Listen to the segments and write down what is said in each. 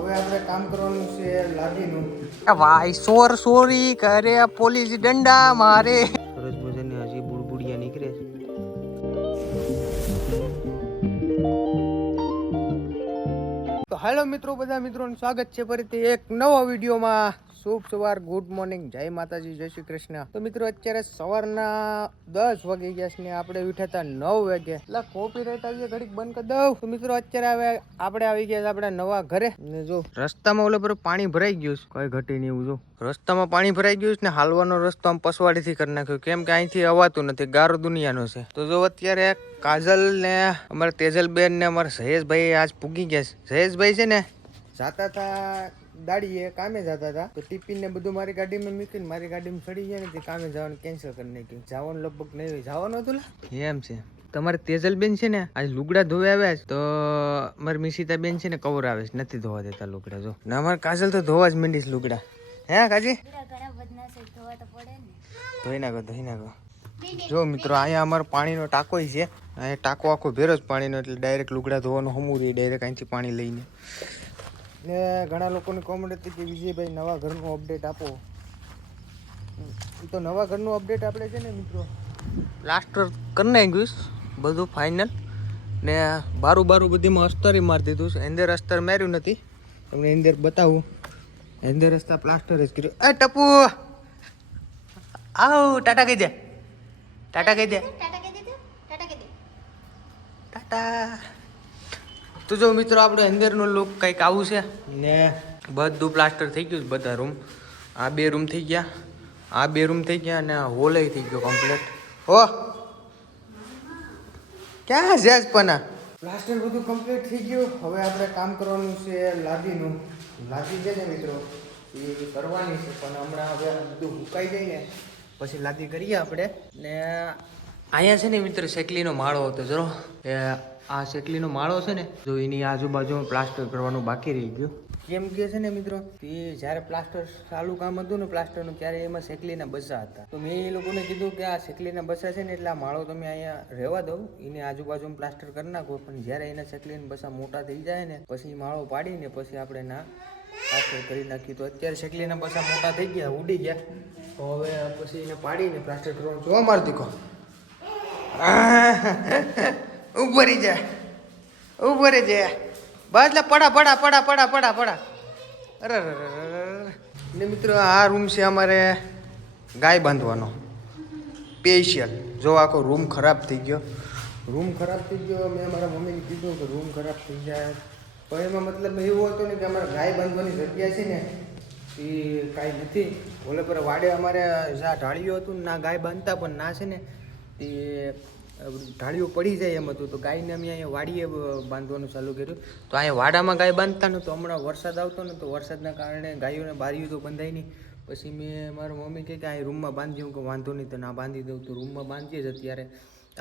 હવે આપણે કામ કરવાનું છે લાદીનું. ભાઈ સોર સોરી કરે પોલીસ દંડા મારે. સરસ મજાની હજી બુડબુડિયા નીકળે છે. તો હેલો મિત્રો બધા મિત્રોનું સ્વાગત છે ફરીથી એક નવો વિડીયોમાં. શુભ સવાર, ગુડ મોર્નિંગ, જય માતાજી, જય શ્રી કૃષ્ણ. તો મિત્રો, અત્યારે સવારના દસ વાગી ગયા છે ને આપણે ઉઠ્યા હતા નવ વાગે. એટલે કોપી રેટ આવીએ, ઘડીક બંધ કરી દઉં. તો મિત્રો, અત્યારે હવે આપણે આવી ગયા છે આપણા નવા ઘરે. ને જો, રસ્તામાં ઓલે પર પાણી ભરાઈ ગયું છે. કઈ ઘટી નહીં જો. રસ્તામાં પાણી ભરાઈ ગયું છે ને હાલવાનો રસ્તો આમ પસવાડીથી કરી નાખ્યો. કેમ કે અહીંથી અવાતું નથી, ગારો દુનિયાનો છે. તો જો, અત્યારે કાજલ ને અમારા તેજલબેન ને અમારા સહેશભાઈ આજ પૂગી ગયા છે. સહેશભાઈ છે ને, જાતા હતા દાડીએ કામે જતા હતા, તો ટિફિન ને બધું મારી ગાડીમાં મૂકીને મારી ગાડીમાં ચડી ગયા ને કામે જવાનું કેન્સલ કરી નાખ્યું. જવાનું લગભગ નહીં જવાનું હતું એમ છે. તમારે તેજલબેન છે ને, આજ લુગડા ધોવા આવ્યા છે, તો મારી મિશિતા બેન છે ને કવર આવે છે. નથી ધોવા દેતા લુગડા, જો. ના અમારે કાજલ તો ધોવા જ માંડીશ લુગડા. હે, કાજી? ધોઈ નાખો ધોઈ નાખો. જો મિત્રો, અહીંયા અમારો પાણીનો ટાંકો છે. અહીંયા ટાંકો આખો ભેરો જ પાણીનો, એટલે ડાયરેક્ટ લુગડા ધોવાનું હમું રહી ડાયરેક્ટ અહીંથી પાણી લઈને. ને ઘણા લોકોની કોમેન્ટ હતી કે વિજયભાઈ નવા ઘરનું અપડેટ આપો. તો નવા ઘરનું અપડેટ આપણે છે ને મિત્રો? પ્લાસ્ટર કરી નાખ્યું છે બધું ફાઇનલ ને બારું બારું બધીમાં અસ્તરી મારી દીધું છે. અંદર અસ્તર માર્યું નથી. તમને અંદર બતાવું. અંદર રસ્તા પ્લાસ્ટર જ કર્યું. એ ટપુ! આવ ટાટા કહી દે ટાટા કહી દે. ટાટા! તો જો મિત્રો આપણે અંદરનો લુક કંઈક આવું છે. ને? બધું પ્લાસ્ટર થઈ ગયું છે બધા રૂમ આ બે રૂમ થઈ ગયા. આ બે રૂમ થઈ ગયા અને હોલ થઈ ગયો કમ્પ્લીટ હો! ક્યાં છે પના પ્લાસ્ટર બધું કમ્પ્લીટ થઈ ગયું. હવે આપણે કામ કરવાનું છે લાદીનું. લાદી છે ને મિત્રો એ કરવાની છે પણ હમણાં હવે બધું હુકાઈ જાય ને પછી લાદી કરીએ આપણે. ને અહીંયા છે ને મિત્ર શેકલીનો માળો હતો જરો આ શેકલીનો માળો છે ને, જો એની આજુબાજુમાં પ્લાસ્ટર કરવાનું બાકી રહી ગયું. કેમ કે છે ને મિત્રો એ જ્યારે પ્લાસ્ટર ચાલુ કામ હતું ને, પ્લાસ્ટરનું ત્યારે એમાં શેકલીના બસા હતા. તો મેં એ લોકોને કીધું કે આ શેકલીના બસા છે ને, એટલે આ માળો તમે અહીંયા રહેવા દો. એની આજુબાજુમાં પ્લાસ્ટર કરી નાખો, પણ જ્યારે એના શેકલીના બસા મોટા થઈ જાય ને, પછી માળો પાડીને પછી આપણે ના પ્લાસ્ટર કરી નાખ્યું તો અત્યારે શેકલીના બસા મોટા થઈ ગયા, ઉડી ગયા. તો હવે પછી એને પાડીને પ્લાસ્ટર કરવાનું. જોવા મારતી કહો ઉભરી જા. ઉભરી જા. બસ એટલે પડા પડા પડા પડા પડા પડા. અરે. ને મિત્રો, આ રૂમ છે અમારે ગાય બાંધવાનો. સ્પેશિયલ જો આખો રૂમ ખરાબ થઈ ગયો. રૂમ ખરાબ થઈ ગયો, મેં મારા મમ્મીને કીધું કે રૂમ ખરાબ થઈ જાય. પણ એમાં મતલબ એવું હતું ને કે અમારે ગાય બાંધવાની જગ્યા છે ને, એ કાંઈ નથી. ઓલે પર વાડે અમારે જ્યાં ઢાળ્યું હતું ના ગાય બાંધતા પણ ના છે ને. તે ઢાળીઓ પડી જાય એમ હતું. તો ગાયને અમે અહીંયા વાડીએ બાંધવાનું ચાલુ કર્યું. તો અહીંયા વાડામાં ગાય બાંધતા ને, તો હમણાં વરસાદ આવતો ને, તો વરસાદના કારણે ગાયોને બારીઓ તો બંધાય નહીં. પછી મેં, મારા મમ્મી કહે કે આ રૂમમાં બાંધી હું કે વાંધો નહીં તો ના બાંધી દઉં. તો રૂમમાં બાંધીએ જ અત્યારે.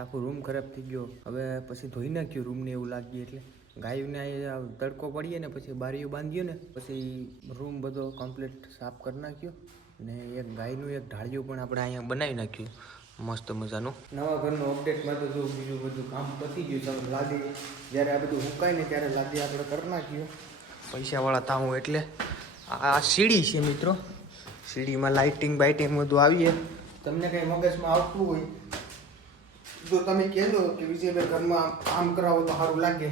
આખો રૂમ ખરાબ થઈ ગયો. હવે પછી ધોઈ નાખ્યું રૂમને એવું લાગ્યું એટલે. ગાયોને તડકો પડીએ ને પછી બારીઓ બાંધ્યો ને પછી રૂમ બધો કમ્પ્લીટ સાફ કરી નાખ્યો. ને એક ગાયનું એક ઢાળિયું પણ આપણે અહીંયા બનાવી નાખ્યું. મસ્ત મજાનું. નવા ઘરનું અપડેટમાં તો જો બીજું બધું કામ પતી ગયું તમે લાદી જ્યારે આ બધું હુકાય ને ત્યારે લાદી આપણે કરી નાખ્યું પૈસાવાળા થાવું એટલે આ સીડી છે મિત્રો. સીડીમાં લાઇટિંગ બાઇટિંગ બધું આવીએ તમને કંઈ મગજમાં આવતું હોય જો તમે કહેજો કે વિજયભાઈ ઘરમાં આમ કરાવો તો સારું લાગે.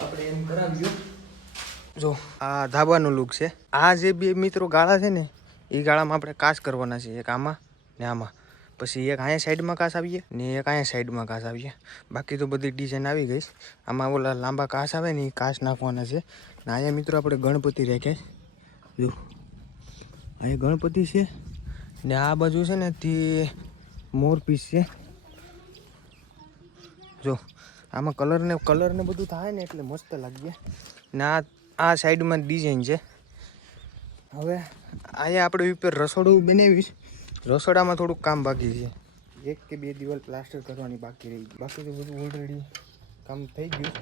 આપણે એમ કરાવીએ. જો આ ધાબાનો લુક છે. આ જે બે મિત્રો ગાળા છે ને એ ગાળામાં આપણે કાચ કરવાના છે એક આમાં ને આમાં. પછી એક અહીંયા સાઈડમાં કાચ આવીએ ને એક અહીંયા સાઈડમાં કાસ આવીએ. બાકી તો બધી ડિઝાઇન આવી ગઈ. આમાં ઓલા લાંબા કાચ આવે ને એ કાચ નાખવાના છે. ને અહીંયા મિત્રો આપણે ગણપતિ રાખ્યા જો. અહીંયા ગણપતિ છે. ને આ બાજુ છે ને તે મોર પીસ છે. જો. આમાં કલરને કલરને બધું થાય ને એટલે મસ્ત લાગીએ ને આ આ સાઈડમાં ડિઝાઇન છે. હવે અહીંયા આપણે ઉપર રસોડું બનાવીશ. રસોડામાં થોડુંક કામ બાકી છે. એક કે બે દિવસ પ્લાસ્ટર કરવાની બાકી રહી બાકી તો બધું ઓલરેડી કામ થઈ ગયું.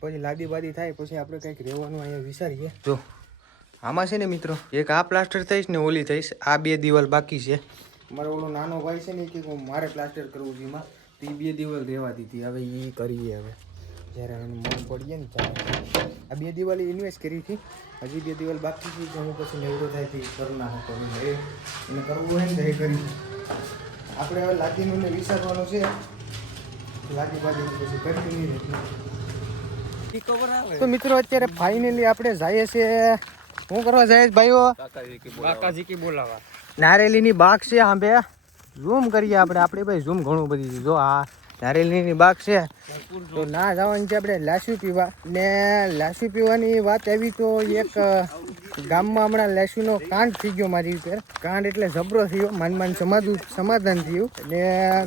પછી લાદી બાદી થાય, પછી આપણે કંઈક રહેવાનું અહીંયા વિચારીએ. જો, આમાં છે ને મિત્રો, એક આ પ્લાસ્ટર થઈશ ને ઓલી થઈશ. આ બે દિવાલ બાકી છે. મારો ઓલો નાનો ભાઈ છે ને કે મારે પ્લાસ્ટર કરવું છે એમાં. તો એ બે દિવાલ રહેવા દીધી. હવે એ કરીએ હવે. જ્યારે એનું મન પડીએ ને ત્યારે આ બે દિવાળી ઇન્વેસ્ટ કરી હતી. હજી બે દિવાળી બાકી હતી તો હું પછી નેવડો થાય હતી કરના હતો એ એને કરવું હોય ને તો એ કરી આપણે હવે લાગીનું વિચારવાનું છે લાગી બાગી પછી કન્ટિન્યુ તો મિત્રો અત્યારે ફાઇનલી આપણે જઈએ છીએ. શું કરવા જઈએ છે ભાઈઓ? કાકાજી કી બોલાવા. નારેલીની બાગ છે આંબે. ઝૂમ કરીએ આપણે. આપણે ભાઈ ઝૂમ ઘણું બધી જો આ નારેલીની બાગ છે. તો ના જવાનું છે આપણે લાસુ પીવા. ને લાસુ પીવાની વાત આવી તો એક ગામમાં હમણાં લાસુનો કાંડ થઈ ગયો મારી ઉપર. કાંડ એટલે જબરો થયો માન માન સમાધું સમાધાન થયું. ને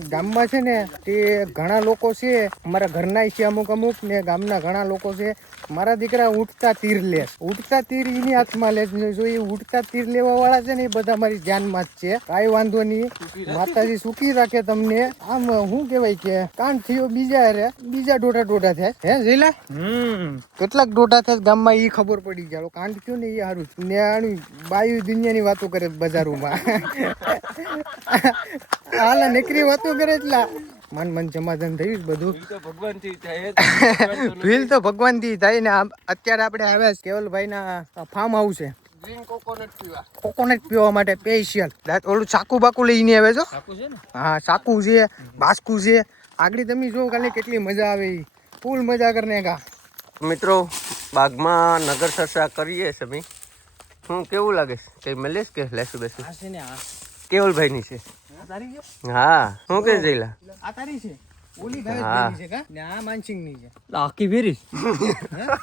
ગામમાં છે ને તે ઘણા લોકો છે અમારા ઘરના છે અમુક અમુક ને ગામના ઘણા લોકો છે. મારા દીકરા ઉઠતા તીર લે ઉઠતા તીર એની હાથમાં લે. જો એ ઉઠતા તીર લેવા વાળા છે ને એ બધા મારી જાનમાં જ છે. કાંઈ વાંધો નહીં. માતાજી સુખી રાખે તમને. આમ શું કહેવાય કે કાંડ થયો બીજા રે બીજા ડોટા ડોટા થાય. હે જીલા હમ. કેટલાક ડોટા થાય ગામમાં એ ખબર પડી ગયા કાન થયો ને એ સારું ને આની બાયુ દુનિયાની વાતો કરે બજારોમાં. હાલા નકરી વાતો કરે એટલા. મન મન સમાધાન થયું બધું. ભગવાનથી થાય ફીલ તો ભગવાનથી થાય ને અત્યારે આપણે આવ્યા કેવલભાઈ ના ફાર્મ હાઉસ છે ગ્રીન કોકોનટ પીવા. કોકોનટ પીવા માટે સ્પેશિયલ ઓલું ચાકુ બાકુ લઈને આવે છો? સાકું છે ને? હા ચાકુ છે બાસ્કુ છે. આગળ તમે જો કાલે કેટલી મજા આવે. ફૂલ મજા કરને કા મિત્રો બાગમાં નગર સરસા કરીએ સમી હું કેવું લાગે છે? કઈ મળે કે લેશું બેસું? કેવલ છે ને છે. આ તારી છે? હા હું કે જઈલા આ તારી છે? ઓલી. ભાઈ છે કા? ને આ માનસિંગની છે આખી વેરી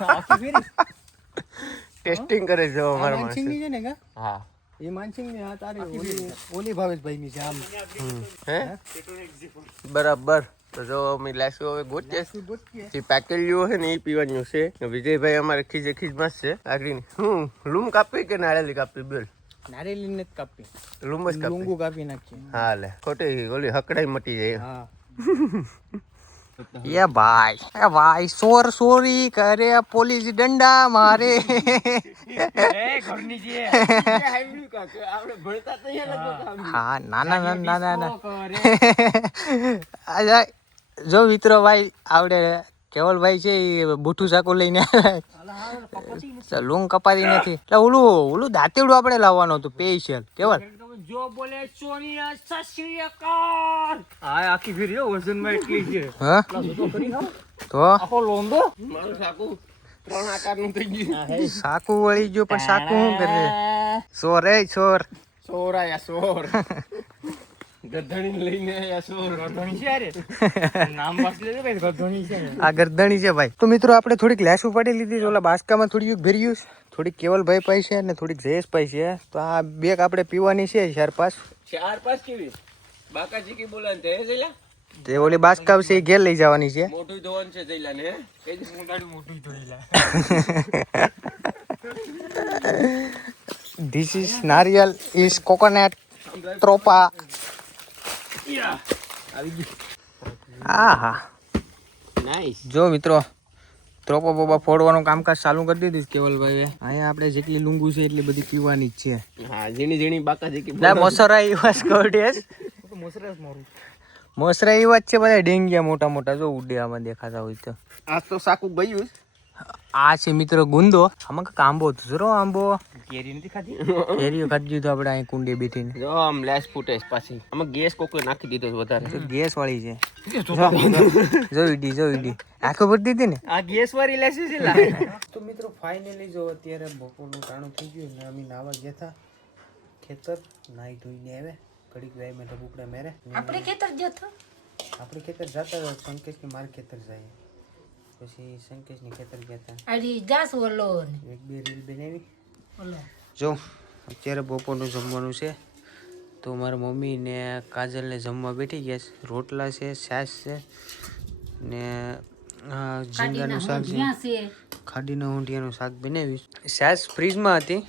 આખી વેરી ટેસ્ટિંગ કરે છે અમારા માનસિંગની છે ને કા? હા. એ માનસિંગ આ તારી ઓલી ઓલી છે આમ. હે? બરાબર. તો જો અમે લેશું હવે ગોતીએ? જે પેકેલિયું છે ને એ પીવાનું છે. વિજયભાઈ અમારે ખીજે ખીજમાં છે. આગળ હું? લૂમ કાપી કે નાળેલી કાપી? બોલ. નારેલી ને કાપી. લૂમ જ કાપી. લૂંગું કાપી નાખી હા લે. ખોટી ઓલી હકડાઈ મટી જાય. હા. એ ભાઈ એ ભાઈ સોર સોરી કરે પોલીસ દંડા મારે. હા ના ના ના ના ના ના કરે. અચ્છા, જો મિત્રો ભાઈ આવડે કેવલભાઈ છે એ બુઠું ચાકુ લઈને. લુંગ લૂંગ કપાતી નથી. એટલે ઓલું ઓલું દાંતેડું આપણે લાવવાનું હતું સ્પેશિયલ કેવલ? જો બોલે સોનિયા સત શ્રી આખી ફેરી હો વજનમાં એટલી છે. હા? તો? આખો લોંદો મારું સાકું ત્રણ આકારનું થઈ ગયું. સાકુ વળી ગયું પણ સાકુ શું કરે સોર સોર સોર આયા સોર ગધણી લઈને સોર ગધણી છે નામ ભાઈ ગધણી છે આ ગરદણી છે ભાઈ. તો મિત્રો આપણે થોડીક લેસ ઉપાડી લીધી ઓલા બાસ્કામાં થોડીક ભર્યું થોડીક કેવલભાઈ પાઈ છે અને થોડીક જયેશભાઈ છે. તો આ બેગ આપણે પીવાની છે ચાર પાંચ. ચાર પાંચ કેવી? બાકાજી કી બોલાન તે જઈલા? તે ઓલી બાસકા છે એ ઘેર લઈ જવાની છે. મોઢું ધોવાનું છે જઈલા ને કઈ મોટાડું મોટું ધોઈલા ધીસ ઇઝ નારિયલ ઇઝ કોકોનટ ત્રોપા હા હા નાઈસ જો મિત્રો ત્રોપો બોબા ફોડવાનું કામકાજ ચાલુ કરી દીધું કેવલભાઈ કેવલભાઈએ. અહીંયા આપણે જેટલી લુંગુ છે એટલી બધી પીવાની જ છે. હા ઝીણી ઝીણી બાકા કી ના મોસરા એવા સ્કર્ટેસ મોસરસ મારું મોસરા એવા જ છે બધા ડેંગિયા મોટા મોટા જો ઉડે આમાં દેખાતા હોય તો. આજ તો સાકું ગયું જ. આ છે મિત્રો ગુંદો. આમાં કાંઈક આંબો જરો આંબો. કેરી નથી ખાધી? કેરીઓ ખાધી દીધું આપણે અહીં કુંડી બેઠીને. જો આમ લેસ ફૂટે પાછી. આમાં ગેસ કોકે નાખી દીધો વધારે. ગેસ વાળી છે. જોઈ ડી જોઈ ડી આખો ભરી દીધી ને? આ ગેસ વાળી લેસી છે લા તો મિત્રો ફાઇનલી જો અત્યારે બપોરનું ટાણું થઈ ગયું ને અમે નાવા ગયા હતા. ખેતર નાઈ ધોઈને આવે ઘડીક વાય મેં ઢબુકડા મેરે આપણે ખેતર જતો આપણે ખેતર જતા સંકેત કે મારે ખેતર જાય. પછી સંકેશની ખેતર ગયા હતા અડી જાસ ઓલો. એક બે રીલ બનાવી. ઓલો. જો અત્યારે બપોરનું જમવાનું છે તો મારા મમ્મી ને કાજલને જમવા બેઠી ગયા છે. રોટલા છે છાશ છે ને આ ઝીંગાનું શાક છે. ખાડીના ઊંધિયાનું શાક બનાવ્યું છાશ ફ્રીજમાં હતી.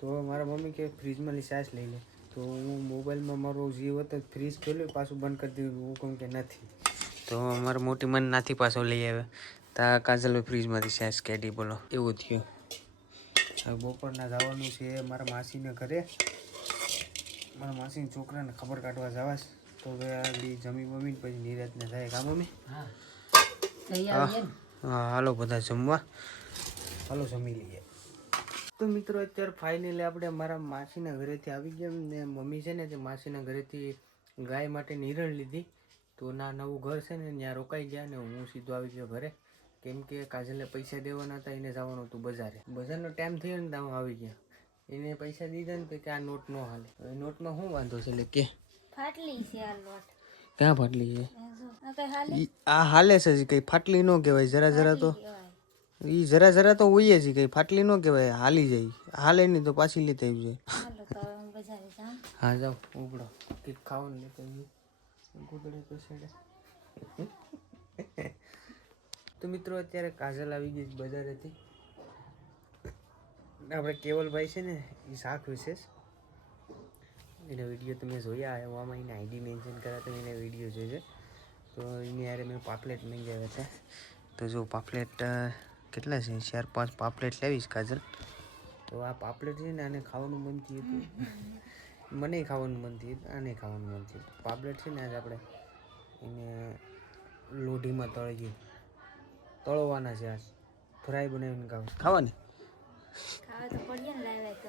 તો મારા મમ્મી કે ફ્રીજમાં સાસ લઈ લે. તો હું મોબાઈલમાં મારો જીવ હતો ફ્રીજ ખોલ્યો પાછું બંધ કરી દીધું. હું કહું કે નથી. તો મારા મોટી મન નાથી પાછો લઈ આવ્યા. તા કાજલ ફ્રીજમાંથી છાશ કાઢી બોલો. એવું થયું. હવે બપોરના જવાનું છે મારા માસીને ઘરે. મારા માસીના છોકરાને ખબર કાઢવા જવા છે તો હવે આગળ જમી બમીને પછી નિરાતને જાય. કામ આવીએ હા. હાલો બધા જમવા. હાલો જમી લઈએ. તો મિત્રો અત્યારે ફાઇનલી આપણે મારા માસીના ઘરેથી આવી ગયા ને મમ્મી છે ને તે માસીના ઘરેથી ગાય માટે નિરણ લીધી. તો ના નવું ઘર છે ને ત્યાં રોકાઈ ગયા ને હું સીધો આવી ગયો ઘરે. કેમ કે કાજલે પૈસા દેવાના હતા એને જવાનું હતું બજારે. બજારનો ટાઈમ થયો ને ત્યાં આવી ગયા. એને પૈસા દીધા ને કે આ નોટ નો હાલે. હવે નોટમાં શું વાંધો છે એટલે કે? ફાટલી છે આ નોટ. ક્યાં ફાટલી છે? આ હાલે? છે કઈ ફાટલી ન કહેવાય જરા જરા તો. એ જરા જરા તો હોઈએ જ ઈ કઈ ફાટલી ન કહેવાય હાલી જાય. હાલે નહીં તો પાછી લેતા આવી જાય. હું જાઓ ઉપડો. કંઈક ખાવાનું લેતો આવી ગોદડે તો છેડે તો મિત્રો, અત્યારે કાજલ આવી ગઈ છે બજારેથી. આપણે કેવલભાઈ છે ને, એ શાક વિશેષ. એના વીડિયો તમે જોયા, એવામાં એને આઈડી મેન્શન કર્યા તો એને વીડિયો જોયો. તો એની યારે મેં પાપલેટ મંગાવ્યા હતા. તો જો પાપલેટ કેટલા છે? ચાર, પાંચ પાપલેટ લાવીશ કાજલ. તો આ પાપલેટ છે ને, આને ખાવાનું મન થયું હતું. મને ખાવાનું મન થયું આને ખાવાનું મન થયું પાપલેટ છે ને, આજે આપણે એને લોઢીમાં તળીએ. તળવાના છે આજ. ફ્રાય બનાવીને ખાવ. ખાવાની? ખાવા તો પડીએ ને લાવ્યા તો.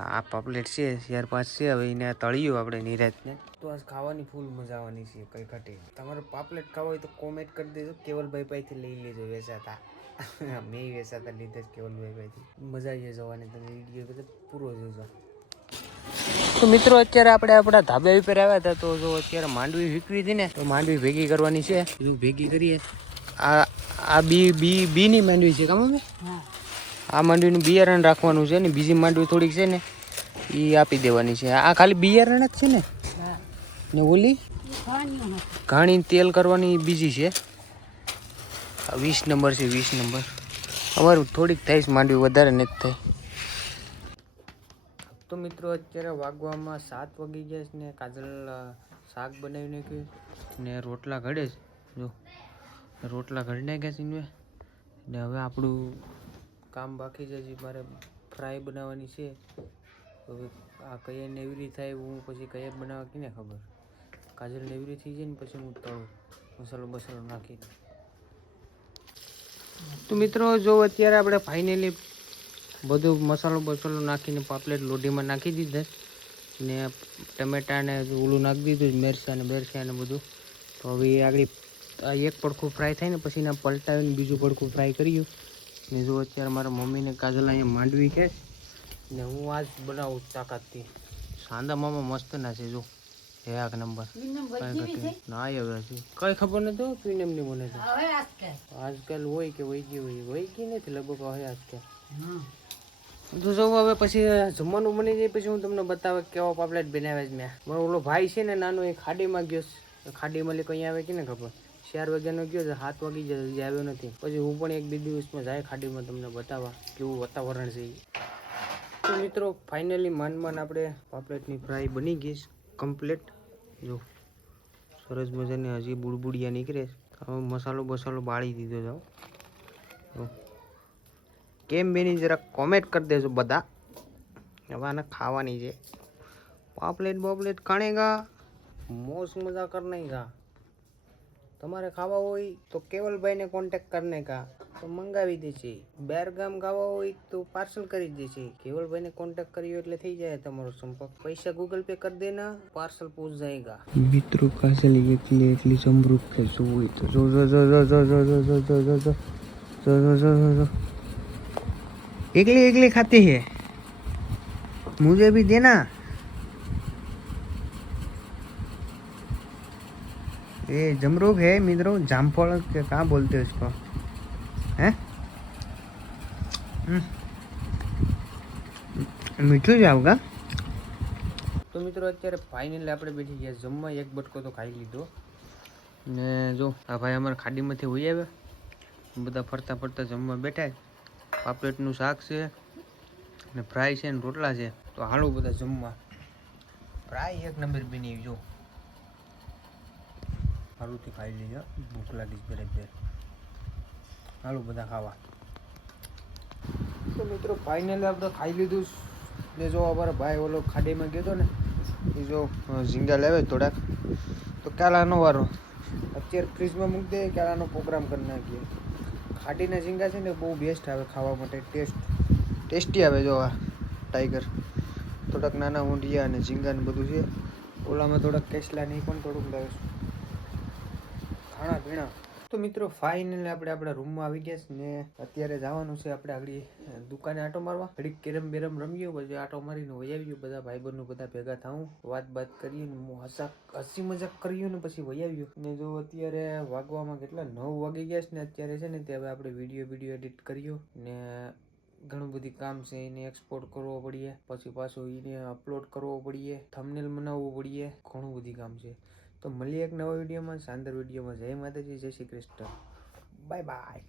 આ પાપલેટ છે ચાર પાંચ છે હવે એને તળિયું આપણે નિરાજને તો આજ ખાવાની ફૂલ મજા આવવાની છે કઈ ઘટે નહીં. તમારે પાપલેટ ખાવા હોય તો કોમેન્ટ કરી દેજો કેવલભાઈ પાસેથી લઈ લેજો વેચાતા. મેં વેચાતા લીધા જ કેવલભાઈ પાસેથી. મજા આવી જવાની તમે વીડિયો બધા પૂરો જોજો. તો મિત્રો અત્યારે આપણે આપણા ધાબા ઉપર આવ્યા હતા તો જો અત્યારે માંડવી વીકવી હતી ને તો માંડવી ભેગી કરવાની છે. બધું ભેગી કરીએ. આ આ બી બી બીની માંડવી છે કામ આ માંડવીનું બિયારણ રાખવાનું છે ને બીજી માંડવી થોડીક છે ને એ આપી દેવાની છે. આ ખાલી બિયારણ જ છે ને? ને ઓલી? ઘાણી તેલ કરવાની બીજી છે. આ વીસ નંબર છે વીસ નંબર. અમારું થોડીક થાય છે માંડવી વધારે નથી થાય. તો મિત્રો અત્યારે વાગવામાં સાત વાગી ગયા છે ને કાજલ શાક બનાવી નાખ્યું ને રોટલા ઘડે છે. જો. રોટલા ઘડી નાખ્યા છે ને હવે આપણું કામ બાકી છે હજી. મારે ફ્રાય બનાવવાની છે. હવે આ કયા નેવરી થાય હું પછી કયા બનાવવા કીને ખબર? કાજલ નેવરી થઈ જાય ને પછી હું તળું, મસાલો બસાલો નાખીને. તો મિત્રો, જો અત્યારે આપણે ફાઇનલી બધું મસાલો બસાલો નાખીને પાપલેટ લોઢીમાં નાખી દીધા ને ટમેટાને ઓલું નાખી દીધું મેરસા ને બેરચાં ને બધું. તો હવે એ આ એક પડખું ફ્રાય થાય ને પછી એના પલટાવીને બીજું પડખું ફ્રાય કર્યું ને જો અત્યારે મારા મમ્મીને કાજલ અહીંયા માંડવી કે ને હું આજ બનાવું તાકાતથી સાંદા મામા મસ્ત ના છે જો. એક નંબર. નહીં. ના છે કઈ ખબર નથી હો, પીને એમની મને તો આજકાલ. હોય કે વહી ગઈ હોય વહી ગઈ નથી લગભગ હોય આજકાલ. તો જવું હવે પછી જમવાનું બની જાય પછી હું તમને બતાવે કેવા પાપલેટ બનાવ્યા છે મેં. મારો ઓલો ભાઈ છે ને નાનો એ ખાડીમાં ગયો છે. ખાડીમાં લે કઈ આવે કે ને ખબર? ચાર વાગ્યાનો ગયો છે, સાત વાગી આવ્યો નથી. પછી હું પણ એક બે દિવસમાં જાય ખાડીમાં તમને બતાવવા, કેવું વાતાવરણ છે તો મિત્રો ફાઇનલી માંડ માન આપણે પાપલેટની ફ્રાય બની ગઈ કમ્પ્લીટ જો, સરસ મજાની હજી બુડબુડિયા નીકળે હવે મસાલો બસાલો બાળી દીધો જાઓ કેમ બેની, જરા કોમેન્ટ કરી દેજો બધા. હવે આને ખાવાની છે. પાપલેટ બોપલેટ ખાણેગા મોસ મજા કરને કા તમારે ખાવા હોય તો કેવલભાઈને કોન્ટેક્ટ કરને કા તો મંગાવી દેશે બેરગામ ખાવા હોય તો પાર્સલ કરી દેશે કેવલભાઈને કોન્ટેક્ટ કર્યો એટલે થઈ જાય તમારો સંપર્ક પૈસા ગૂગલ પે કરી દેના પાર્સલ પહોંચ જાયગા મિત્રો કાસલ એકલી એકલી સમૃદ્ધ કે શું હોય તો જો જો જો જો જો જો જો જો જો જો જો જો જો જો જો જો એકલી એકલી खाती है मुझे भी देना ये जमरूक है मित्रों जामफल के कहाँ बोलते हैं इसको हैं મીઠું જ આવગા તો મિત્રો અત્યારે ફાઇનલી આપણે બેઠી ગયા જમવા એક બટકો તો ખાઈ લીધો ને જો આ ભાઈ અમારા ખાડીમાંથી હોઈ આવ્યા બધા ફરતા ફરતા જમવા બેઠા છે. પાપલેટનું શાક છે ને ફ્રાય છે ને રોટલા છે તો હાલો બધા જમવા ફ્રાય એક નંબર બની જો સારુંથી ખાઈ લઈએ. ભૂખ લાગી છે બરાબર હાલો બધા ખાવા. તો મિત્રો ફાઇનલી આપણે ખાઈ લીધું. ને જો અમારા ભાઈ ઓલો ખાડીમાં ગયો હતો ને, એ જો ઝીંગા લાવે થોડાક. તો કાલાનો વારો. અત્યારે ફ્રીજમાં મૂકી દે, કાલાનો પ્રોગ્રામ કરી નાખીએ. ખાટીના ઝીંગા છે ને બહુ બેસ્ટ આવે ખાવા માટે. ટેસ્ટ ટેસ્ટી આવે જો આ ટાઈગર થોડાક નાના ઊંડિયા અને ઝીંગા ને બધું છે. ઓલામાં થોડાક કેસલા નહીં પણ થોડુંક લાવે ખાણા પીણા. તો મિત્રો ફાઇનલી આપણે આપણા રૂમમાં આવી ગયા છે ને અત્યારે જવાનું છે આપણે આગળ દુકાને આટો મારવા. ઘડીક કેરમ બેરમ રમ્યો પછી આટો મારીને વહી આવ્યું બધા ભાઈબંધો બધા ભેગા થાઉં, વાત બાત કરીએ ને હસા હસી મજાક કરીએ ને પછી વહી આવ્યું ને જો અત્યારે વાગવામાં કેટલા નવ વાગી ગયા છે ને અત્યારે છે ને, તે હવે આપણે વીડિયો વીડિયો એડિટ કર્યો ને ઘણું બધી કામ છે એને એક્સપોર્ટ કરવો પડીએ, પછી પાછું એને અપલોડ કરવો પડીએ થમનેલ બનાવવું પડીએ, ઘણું બધી કામ છે. તો મળીએ એક નવા વિડીયોમાં. શાનદાર વિડીયોમાં. જય માતાજી જય શ્રી કૃષ્ણ. Bye bye